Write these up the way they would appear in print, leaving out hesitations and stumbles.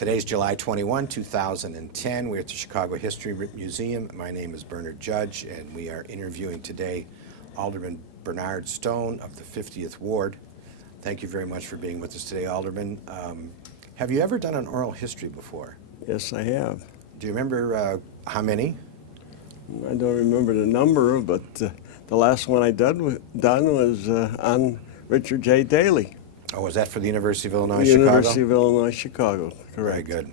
Today's July 21, 2010. We're at the Chicago History Museum. My name is Bernard Judge, and we are interviewing today Alderman Bernard Stone of the 50th Ward. Thank you very much for being with us today, Alderman. Have you ever done an oral history before? Yes, I have. Do you remember how many? I don't remember the number, but the last one I done was on Richard J. Daley. Oh, was that for the University of Illinois, Chicago? Chicago? University of Illinois, Chicago, Very correct. good.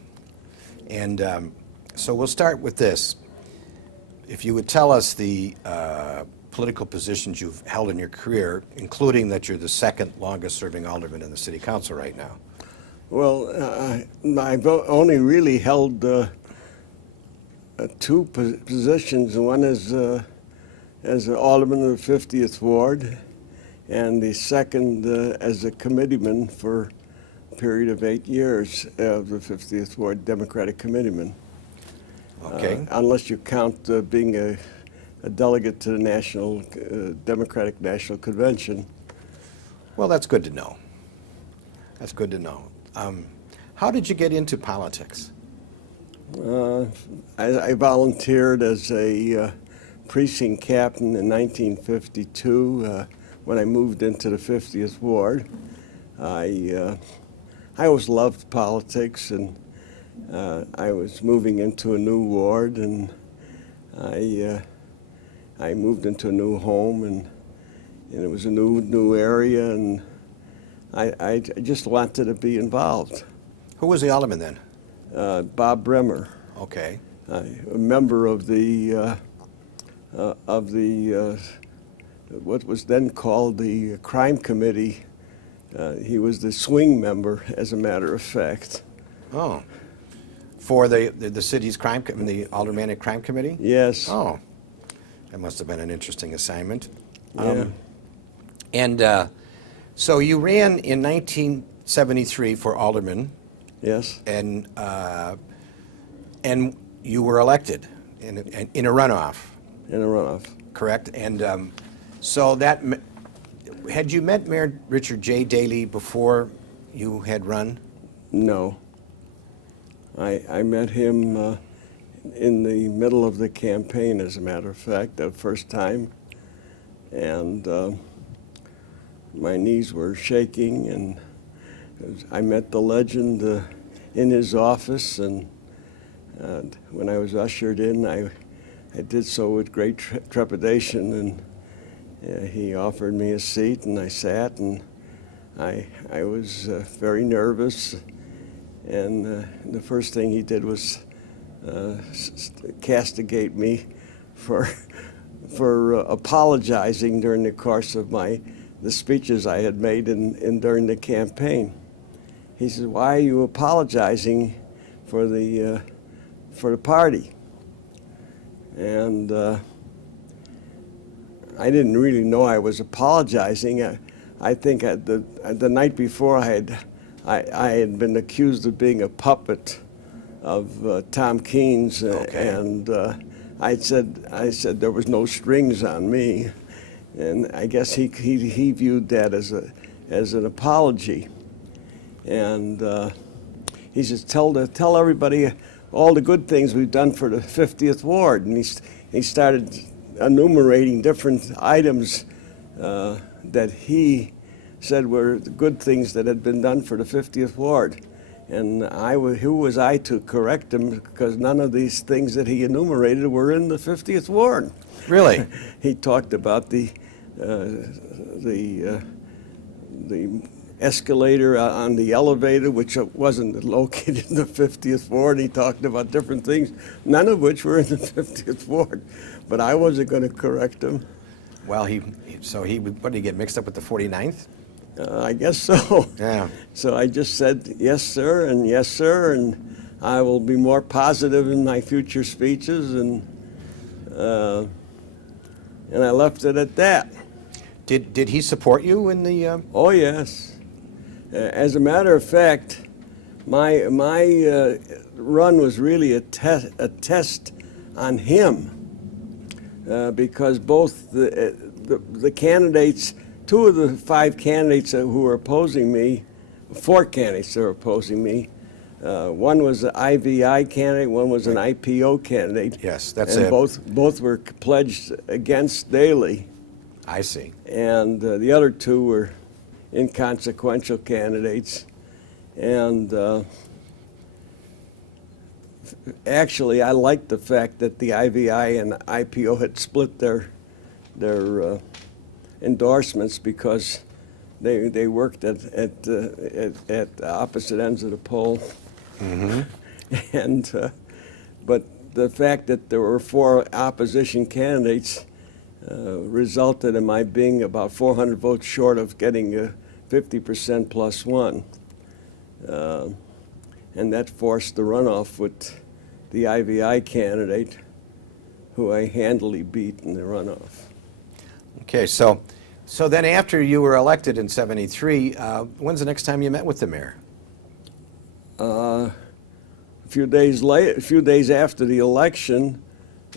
And so we'll start with this. If you would tell us the political positions you've held in your career, including that you're the second longest serving alderman in the city council right now. Well, I've only really held two positions. One is as an alderman of the 50th Ward, and the second as a committeeman for a period of 8 years of the 50th Ward Democratic Committeeman. Okay. Unless you count being a delegate to the National Democratic National Convention. Well, that's good to know. That's good to know. How did you get into politics? I volunteered as a precinct captain in 1952 when I moved into the 50th Ward. I always loved politics, and I was moving into a new ward, and I moved into a new home, and it was a new area, and I just wanted to be involved. Who was the alderman then? Bob Bremer. Okay. A member of the what was then called the Crime Committee. He was the swing member, as a matter of fact. Oh. For the city's crime, the Aldermanic Crime Committee? Yes. Oh. That must have been an interesting assignment. Yeah. So you ran in 1973 for alderman. Yes. And you were elected in a runoff. In a runoff. Correct. And so that had you met Mayor Richard J. Daley before you had run? No. I met him in the middle of the campaign, as a matter of fact, the first time, and my knees were shaking, and I met the legend in his office, and when I was ushered in, I did so with great trepidation, and he offered me a seat, and I sat, and I was very nervous, and the first thing he did was castigate me for apologizing during the course of the speeches I had made during the campaign. He said, "Why are you apologizing for the party?" And I didn't really know I was apologizing. I think the night before I had been accused of being a puppet of Tom Keene's, okay. And I said there was no strings on me, and I guess he viewed that as an apology. And he says, tell everybody all the good things we've done for the 50th Ward. And he started enumerating different items that he said were the good things that had been done for the 50th Ward. And who was I to correct him, because none of these things that he enumerated were in the 50th Ward. Really? He talked about the escalator on the elevator, which wasn't located in the 50th Ward. He talked about different things, none of which were in the 50th Ward. But I wasn't going to correct him. Well, what did he get mixed up with the 49th? I guess so. Yeah. So I just said, yes, sir, and I will be more positive in my future speeches, and I left it at that. Did he support you in the? Oh, yes. As a matter of fact, my run was really a test on him, because both the candidates, two of the five candidates who were opposing me, four candidates that were opposing me, One was an IVI candidate, one was an IPO candidate. Yes, that's and it. both were pledged against Daley. I see. And the other two were inconsequential candidates. And actually, I liked the fact that the IVI and IPO had split their endorsements, because they worked at opposite ends of the pole. Mm-hmm. And but the fact that there were 4 opposition candidates resulted in my being about 400 votes short of getting 50% plus 1. And that forced the runoff with the IVI candidate, who I handily beat in the runoff. Okay, so then after you were elected in '73, when's the next time you met with the mayor? A few days after the election,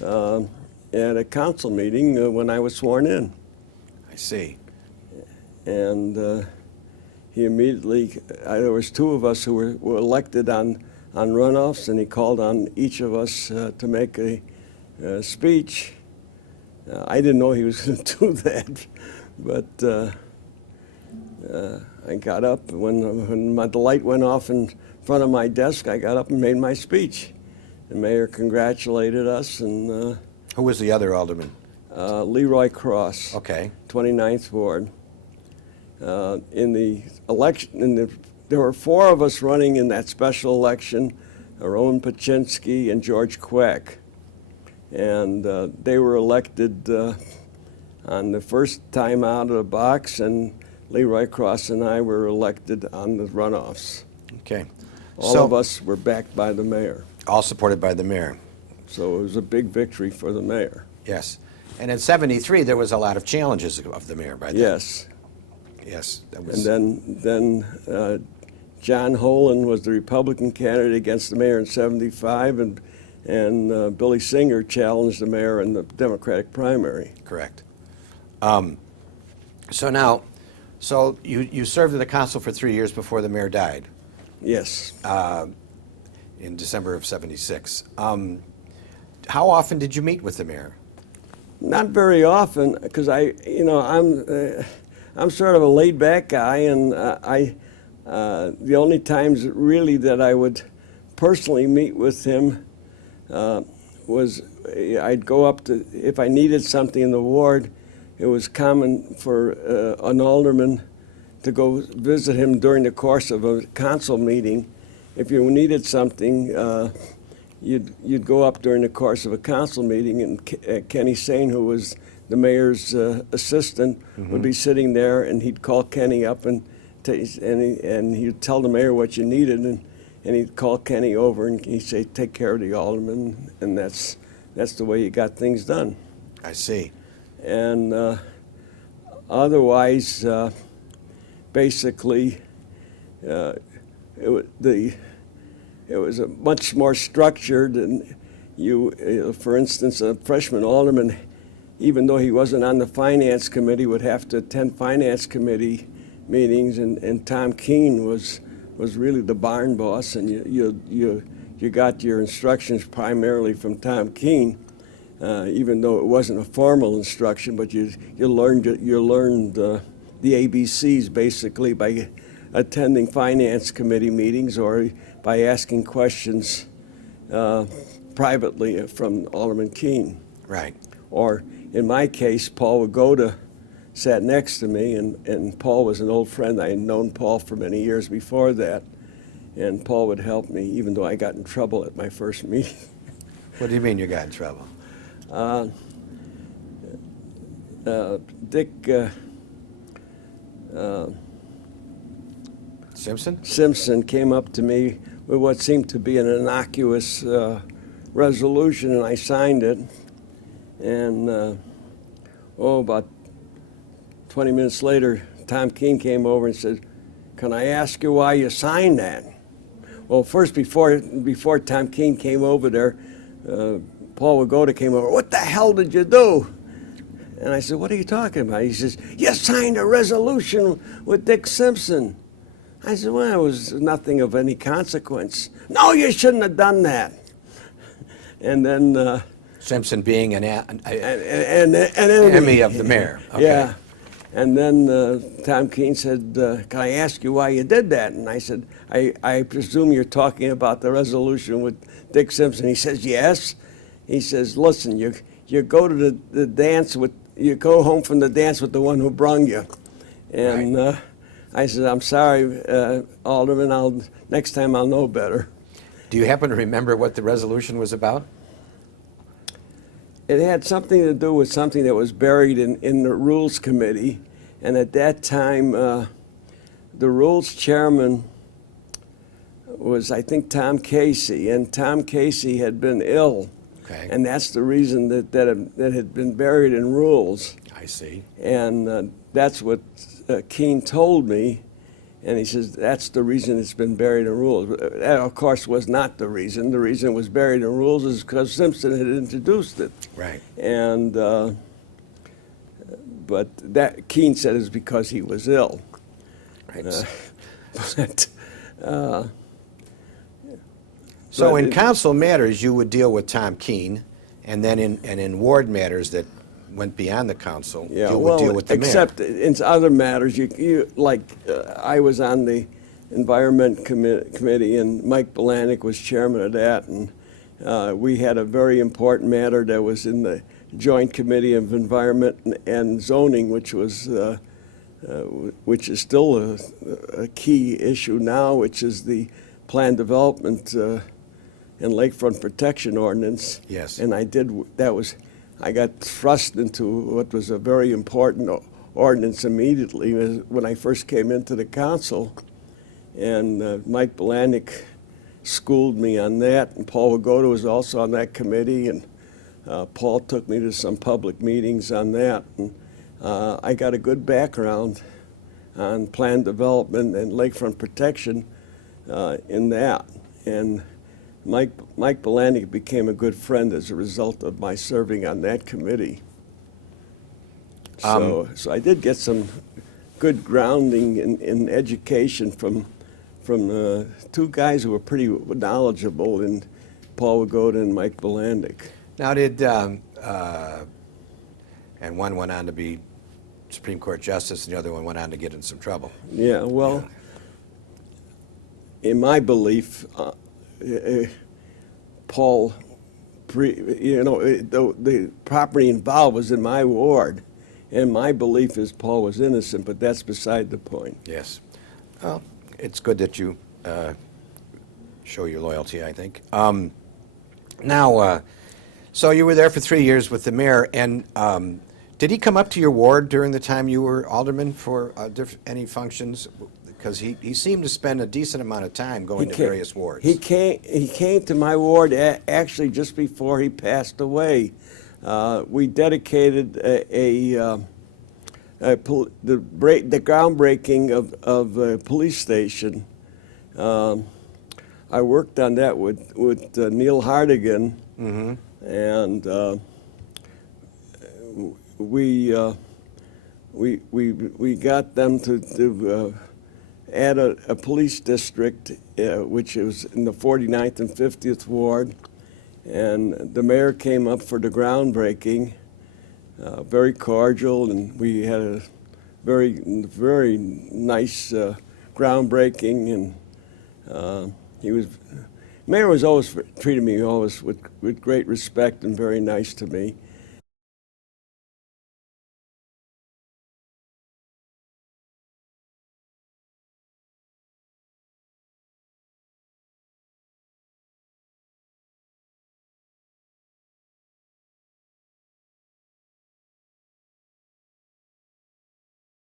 at a council meeting when I was sworn in. I see. And he immediately, there was 2 of us who were elected on runoffs, and he called on each of us to make a speech. I didn't know he was going to do that, but I got up. When the light went off in front of my desk, I got up and made my speech. The mayor congratulated us, and Who was the other alderman? Leroy Cross, Okay. 29th Ward. In the election, there were 4 of us running in that special election, Rowan Paczynski and George Quack. And they were elected on the first time out of the box, and Leroy Cross and I were elected on the runoffs. Okay. All of us were backed by the mayor. All supported by the mayor. So it was a big victory for the mayor. Yes. And in '73, there was a lot of challenges of the mayor by then. Yes. Yes. That was. And then John Holen was the Republican candidate against the mayor in '75, and Billy Singer challenged the mayor in the Democratic primary. Correct. So you served in the council for 3 years before the mayor died Yes. in December of '76. How often did you meet with the mayor? Not very often, because I'm sort of a laid-back guy, and the only times really that I would personally meet with him was I'd go up to, if I needed something in the ward. It was common for an alderman to go visit him during the course of a council meeting. If you needed something, you'd go up during the course of a council meeting, and Kenny Sane, who was the mayor's assistant, would be sitting there, and he'd call Kenny up and he'd tell the mayor what you needed, and he'd call Kenny over and he'd say, "Take care of the alderman," and that's the way you got things done. I see. And otherwise, basically, it was a much more structured, and for instance, a freshman alderman, even though he wasn't on the finance committee, would have to attend finance committee meetings, and Tom Keene was really the barn boss, and you got your instructions primarily from Tom Keene, even though it wasn't a formal instruction, but you learned the ABCs basically by attending finance committee meetings or by asking questions privately from Alderman Keene. Right. Or in my case, Paul Wagoda sat next to me, and Paul was an old friend. I had known Paul for many years before that, and Paul would help me, even though I got in trouble at my first meeting. What do you mean you got in trouble? Dick Simpson came up to me with what seemed to be an innocuous resolution, and I signed it. And about 20 minutes later, Tom Keene came over and said, "Can I ask you why you signed that?" Well, first, before Tom Keene came over there, Paul Wagoda came over. "What the hell did you do?" And I said, "What are you talking about?" He says, "You signed a resolution with Dick Simpson." I said, well, it was nothing of any consequence. No, you shouldn't have done that. And then Simpson being an an enemy of the mayor. Okay. Yeah. And then Tom Keene said, can I ask you why you did that? And I said, I presume you're talking about the resolution with Dick Simpson. He says, yes. He says, listen, you go to the dance with, you go home from the dance with the one who brung you. And Right. I said, I'm sorry, Alderman, next time I'll know better. Do you happen to remember what the resolution was about? It had something to do with something that was buried in the Rules Committee. And at that time, the Rules Chairman was, I think, Tom Casey. And Tom Casey had been ill. Okay. And that's the reason that it had been buried in Rules. I see. And that's what Keene told me. And he says, that's the reason it's been buried in Rules. That, of course, was not the reason. The reason it was buried in Rules is because Simpson had introduced it. Right. And, but that Keene said is because he was ill. Right. But, So but in it- council matters, you would deal with Tom Keene, and then in ward matters that went beyond the council, yeah, you would well, deal with the mayor. except in other matters, I was on the Environment Committee, and Mike Belanek was chairman of that, and we had a very important matter that was in the Joint Committee of Environment and Zoning, which is still a key issue now, which is the Plan Development and Lakefront Protection Ordinance. Yes. And I got thrust into what was a very important ordinance immediately when I first came into the council. And Mike Belanek schooled me on that, and Paul Wagoda was also on that committee, and Paul took me to some public meetings on that. And I got a good background on plan development and lakefront protection in that. And Mike Belanek became a good friend as a result of my serving on that committee. So I did get some good grounding in education from two guys who were pretty knowledgeable, in Paul Wagoda and Mike Belanek. Now and one went on to be Supreme Court Justice, and the other one went on to get in some trouble. Yeah, well, in my belief, Paul, the property involved was in my ward, and my belief is Paul was innocent, but that's beside the point. Yes. Well, it's good that you show your loyalty, I think. Now, so you were there for 3 years with the mayor, and did he come up to your ward during the time you were alderman for any functions? Because he seemed to spend a decent amount of time going to various wards. He came to my ward actually just before he passed away. We dedicated the groundbreaking of a police station. I worked on that with Neil Hardigan, and we got them to add a police district, which was in the 49th and 50th ward, and the mayor came up for the groundbreaking, very cordial, and we had a very nice groundbreaking, and mayor was always treated me always with great respect and very nice to me.